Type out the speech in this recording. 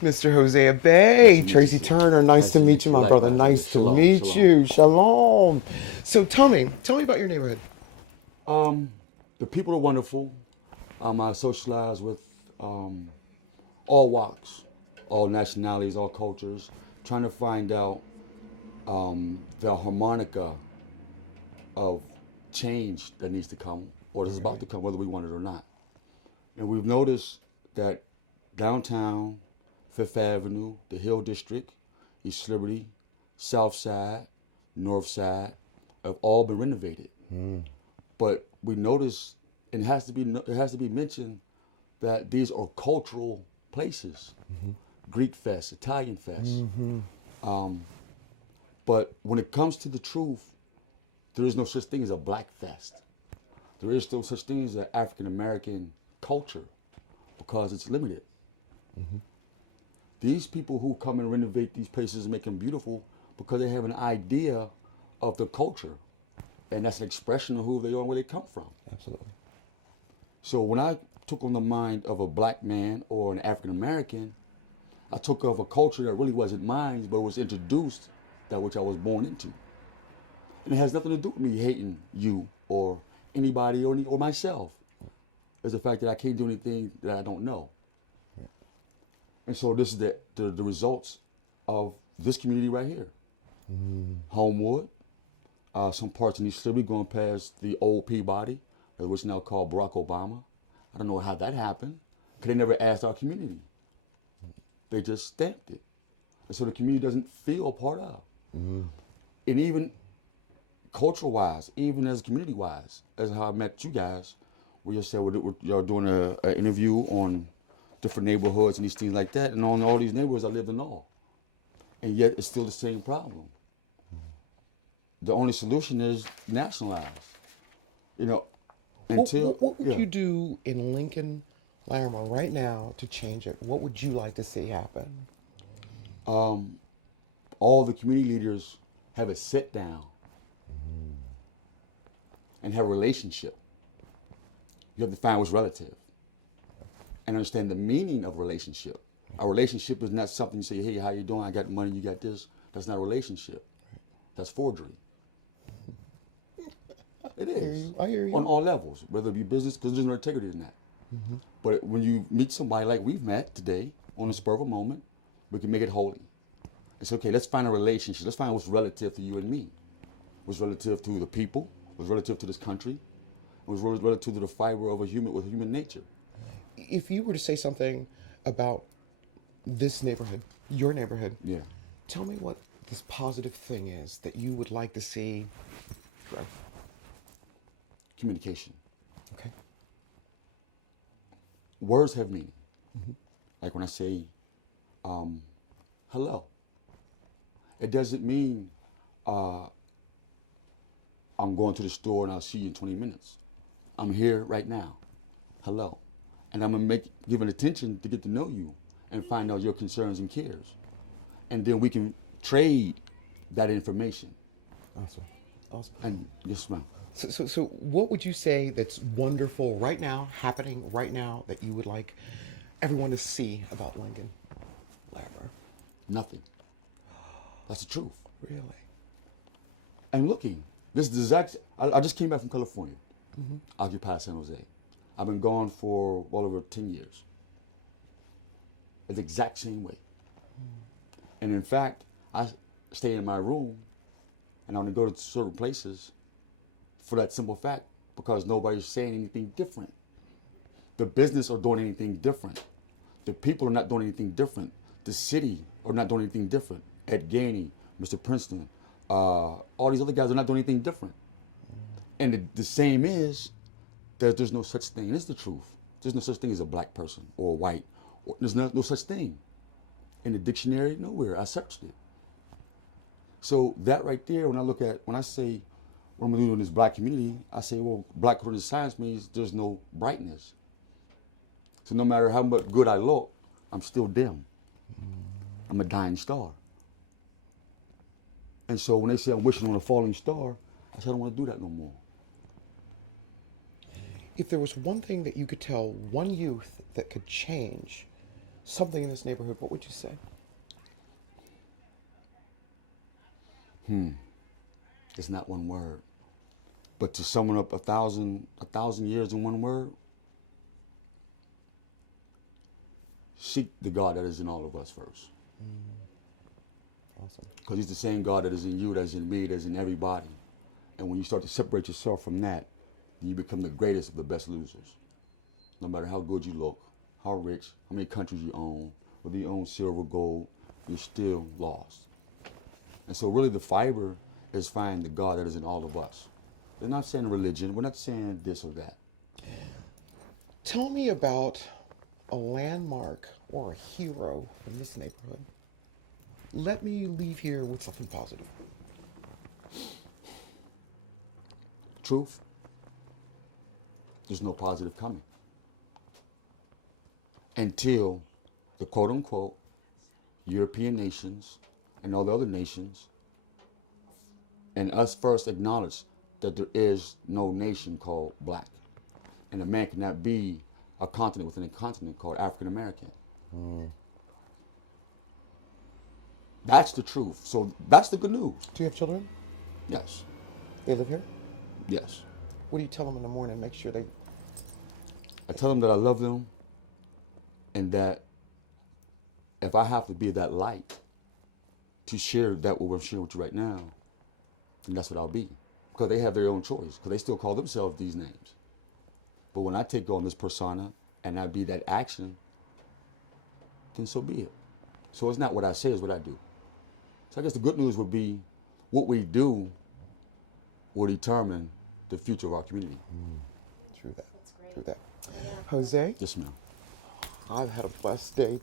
Mr. Hosea Bay, Nice to meet you, Tracy sir. Turner, nice to meet you, my brother. Likewise, brother. Nice to Shalom, meet shalom. you. Shalom. So tell me about your neighborhood. The people are wonderful. I socialize with all walks, all nationalities, all cultures, trying to find out the harmonica of change that needs to come or is about to come, whether we want it or not. And we've noticed that downtown, Fifth Avenue, the Hill District, East Liberty, South Side, North Side have all been renovated. But we notice it has to be mentioned that these are cultural places. Greek Fest, Italian Fest. But when it comes to the truth, there is no such thing as a Black Fest. There is no such thing as an African American culture because it's limited. These people who come and renovate these places and make them beautiful because they have an idea of the culture. And that's an expression of who they are and where they come from. Absolutely. So when I took on the mind of a Black man or an African American, I took of a culture that really wasn't mine, but was introduced, that which I was born into. And it has nothing to do with me hating you or anybody or myself. It's the fact that I can't do anything that I don't know. And so this is the results of this community right here. Homewood, some parts in East Liberty going past the old Peabody, which is now called Barack Obama. I don't know how that happened, because they never asked our community. They just stamped it. And so the community doesn't feel a part of. And even cultural-wise, even as community-wise, as how I met you guys, where you said y'all doing an interview on different neighborhoods and these things like that, and on all these neighborhoods I lived in all. And yet it's still the same problem. The only solution is nationalize. You know, until... What would you do in Lincoln-Lemington right now to change it? What would you like to see happen? All the community leaders have a sit down and have a relationship. You have to find what's relative and understand the meaning of relationship. A relationship is not something you say, hey, how you doing? I got money, you got this. That's not a relationship. That's forgery. It is. I hear you. On all levels, whether it be business, because there's no integrity in that. But when you meet somebody like we've met today, on the spur of a moment, we can make it holy. It's okay, let's find a relationship. Let's find what's relative to you and me. What's relative to the people, what's relative to this country, what's relative to the fiber of human nature. If you were to say something about this neighborhood, your neighborhood, Yeah. tell me what this positive thing is that you would like to see grow. Communication. Okay. Words have meaning. Like when I say, hello. It doesn't mean I'm going to the store and I'll see you in 20 minutes. I'm here right now. Hello. And I'm going to give an attention to get to know you and find out your concerns and cares. And then we can trade that information. Awesome. And yes, ma'am. So what would you say that's wonderful right now, happening right now, that you would like everyone to see about Lincoln-Lemington? Nothing. That's the truth. Really? And looking, this is the exact, I just came back from California, occupied San Jose. I've been gone for well over 10 years. It's the exact same way. And in fact, I stay in my room and I only go to certain places for that simple fact, because nobody's saying anything different. The business are doing anything different. The people are not doing anything different. The city are not doing anything different. Ed Gainey, Mr. Princeton, all these other guys are not doing anything different. And the same is that there's no such thing. It's the truth. There's no such thing as a black person or a white. There's no such thing. In the dictionary, nowhere. I searched it. So that right there, when I say what I'm doing in this black community, I say, well, black according to science means there's no brightness. So no matter how much good I look, I'm still dim. I'm a dying star. And so when they say I'm wishing on a falling star, I said, I don't want to do that no more. If there was one thing that you could tell one youth that could change something in this neighborhood, what would you say? It's not one word. But to sum it up a thousand years in one word, seek the God that is in all of us first. Awesome. Because he's the same God that is in you, that's in me, that's in everybody. And when you start to separate yourself from that, you become the greatest of the best losers. No matter how good you look, how rich, how many countries you own, whether you own silver, gold, you're still lost. And so really the fiber is finding the God that is in all of us. They're not saying religion, we're not saying this or that. Tell me about a landmark or a hero from this neighborhood. Let me leave here with something positive. Truth, there's no positive coming. Until the quote unquote European nations and all the other nations and us first acknowledge that there is no nation called black. And a man cannot be a continent within a continent called African American. That's the truth. So that's the good news. Do you have children? Yes. They live here? Yes. What do you tell them in the morning? Make sure they... I tell them that I love them and that if I have to be that light to share that what I'm sharing with you right now, then that's what I'll be. Because they have their own choice, because they still call themselves these names. But when I take on this persona and I be that action, then so be it. So it's not what I say, it's what I do. So I guess the good news would be what we do will determine the future of our community. True that. That's great. True that. Jose, Yes, ma'am. I've had a blessed day.